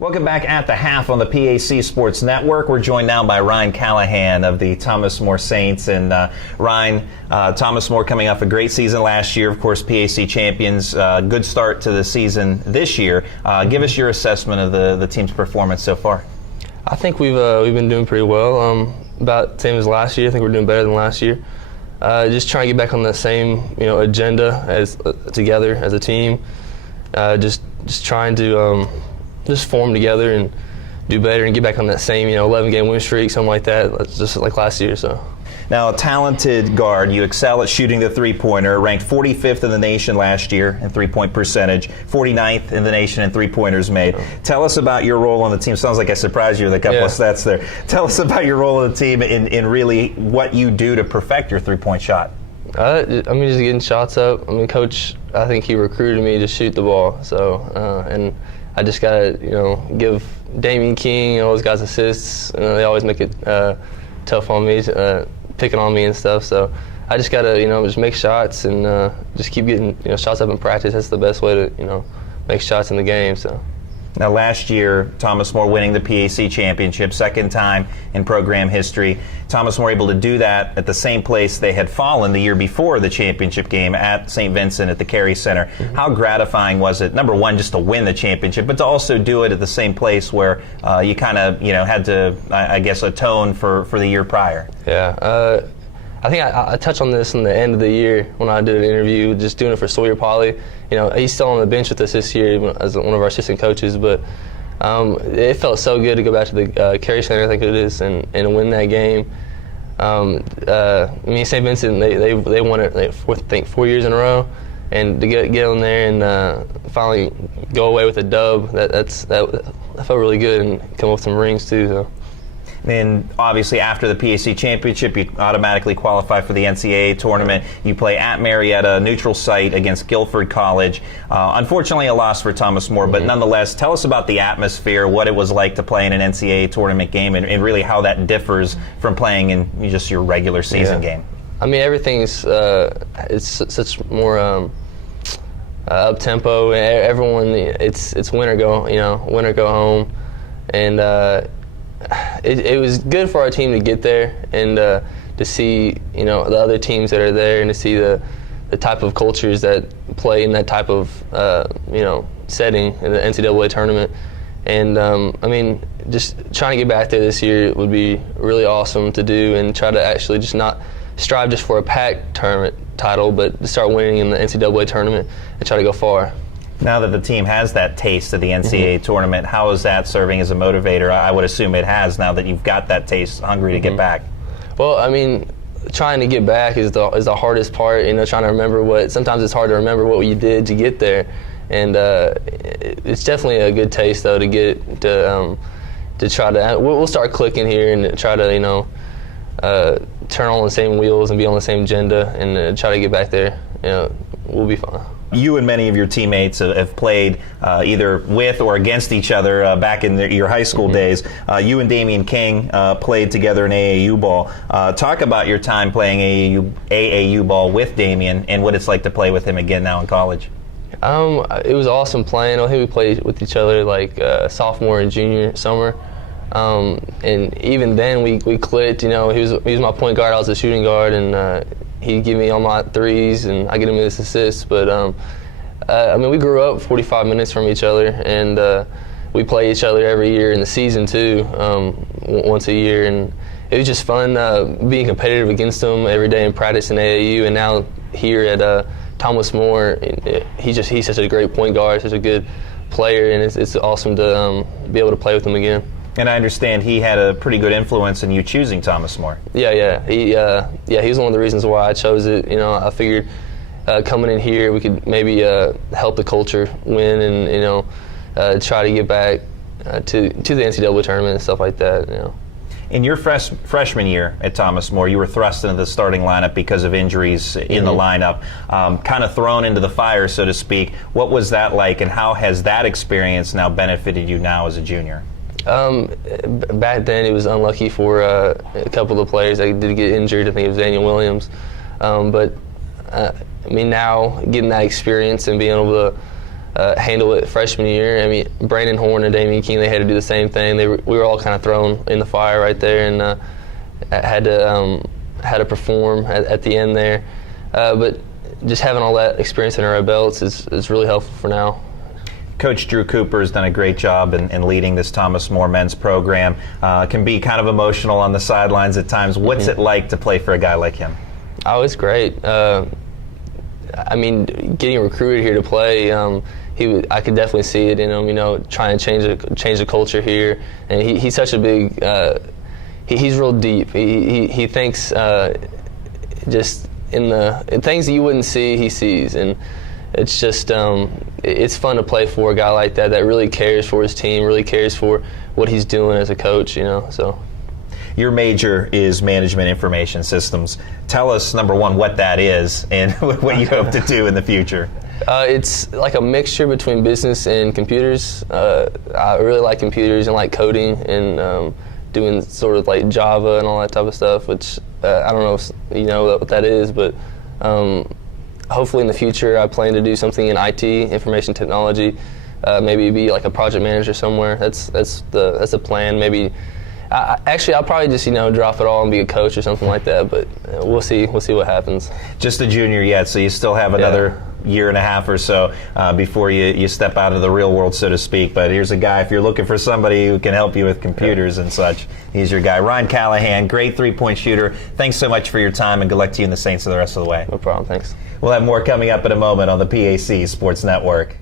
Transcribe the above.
Welcome back at the half on the PAC Sports Network. We're joined now by Ryne Callahan of the Thomas More Saints. And Ryne, Thomas More coming off a great season last year, of course, PAC champions. Good start to the season this year. Give us your assessment of the team's performance so far. I think we've been doing pretty well. About the same as last year. I think we're doing better than last year. Just trying to get back on the same agenda as together as a team. Just trying to just form together and do better and get back on that same 11-game win streak, something like that, just like last year. So. Now, a talented guard, you excel at shooting the three-pointer, ranked 45th in the nation last year in three-point percentage, 49th in the nation in three-pointers made. Tell us about your role on the team. Sounds like I surprised you with a couple of stats there. Tell us about your role on the team in really what you do to perfect your three-point shot. Just getting shots up. Coach, I think he recruited me to shoot the ball. So, and I just got to, give Damien King and all those guys assists. They always make it tough on me, picking on me and stuff. So I just got to, just make shots and just keep getting, shots up in practice. That's the best way to, make shots in the game. So. Now, last year, Thomas More winning the PAC Championship, second time in program history. Thomas More able to do that at the same place they had fallen the year before the championship game at St. Vincent at the Carey Center. Mm-hmm. How gratifying was it, number one, just to win the championship, but to also do it at the same place where you kind of, had to, I guess, atone for the year prior? Yeah. I think I touched on this in the end of the year when I did an interview, just doing it for Sawyer Poly. He's still on the bench with us this year as one of our assistant coaches, but it felt so good to go back to the Carey Center, I think it is, and win that game. St. Vincent, they won it, 4 years in a row, and to get on there and finally go away with a dub, that felt really good, and come up with some rings too. So. And obviously after the PAC Championship, you automatically qualify for the NCAA Tournament. You play at Marietta, neutral site against Guilford College. Unfortunately, a loss for Thomas More, but nonetheless, tell us about the atmosphere, what it was like to play in an NCAA Tournament game, and really how that differs from playing in just your regular season game. Everything's it's such more up tempo. Everyone, it's win or go home, and. It was good for our team to get there and to see the other teams that are there and to see the type of cultures that play in that type of setting in the NCAA tournament. And just trying to get back there this year would be really awesome to do and try to actually just not strive just for a Pac tournament title, but to start winning in the NCAA tournament and try to go far. Now that the team has that taste of the NCAA tournament, how is that serving as a motivator? I would assume it has, now that you've got that taste, hungry to get back. Well, trying to get back is the hardest part. Trying to remember sometimes it's hard to remember what you did to get there, and it's definitely a good taste though to get to try to. We'll start clicking here and try to turn on the same wheels and be on the same agenda and try to get back there. We'll be fine. You and many of your teammates have played either with or against each other back in your high school days. You and Damien King played together in AAU ball. Talk about your time playing AAU ball with Damien and what it's like to play with him again now in college. It was awesome playing. I think we played with each other like sophomore and junior summer. And even then we clicked. He was my point guard, I was a shooting guard, and he'd give me all my threes, and I get him his assists. But we grew up 45 minutes from each other, and we play each other every year in the season too, once a year, and it was just fun being competitive against him every day in practice in AAU, and now here at Thomas More, he's such a great point guard, such a good player, and it's awesome to be able to play with him again. And I understand he had a pretty good influence in you choosing Thomas More. Yeah. He was one of the reasons why I chose it. I figured coming in here we could maybe help the culture win and try to get back to the NCAA tournament and stuff like that. In your freshman year at Thomas More, you were thrust into the starting lineup because of injuries in the lineup, kind of thrown into the fire, so to speak. What was that like, and how has that experience now benefited you now as a junior? Back then it was unlucky for a couple of players that did get injured. I think it was Daniel Williams. But now getting that experience and being able handle it freshman year. I mean, Brandon Horn and Damien King, they had to do the same thing. We were all kind of thrown in the fire right there, and had to perform at the end there. But just having all that experience in our belts is really helpful for now. Coach Drew Cooper has done a great job in leading this Thomas More men's program. Can be kind of emotional on the sidelines at times. What's it like to play for a guy like him? Oh, it's great. I mean, getting recruited here to play, I could definitely see it in him. You know, trying to change the culture here, and he's such a big. He's real deep. He thinks just in things that you wouldn't see, he sees, and it's just it's fun to play for a guy like that really cares for his team, really cares for what he's doing as a coach. You know, so. Your major is management information systems. Tell us, number one, what that is and what you hope to do in the future. It's like a mixture between business and computers. I really like computers and like coding and doing sort of like Java and all that type of stuff, which I don't know if you know what that is, but hopefully in the future I plan to do something in IT, information technology, maybe be like a project manager somewhere. That's the plan. Maybe actually I'll probably just drop it all and be a coach or something like that, but we'll see what happens. Just a junior yet, so you still have another year and a half or so before you step out of the real world, so to speak. But here's a guy, if you're looking for somebody who can help you with computers and such, he's your guy. Ryne Callahan, great three-point shooter. Thanks so much for your time, and good luck to you and the Saints for the rest of the way. No problem, thanks. We'll have more coming up in a moment on the PAC Sports Network.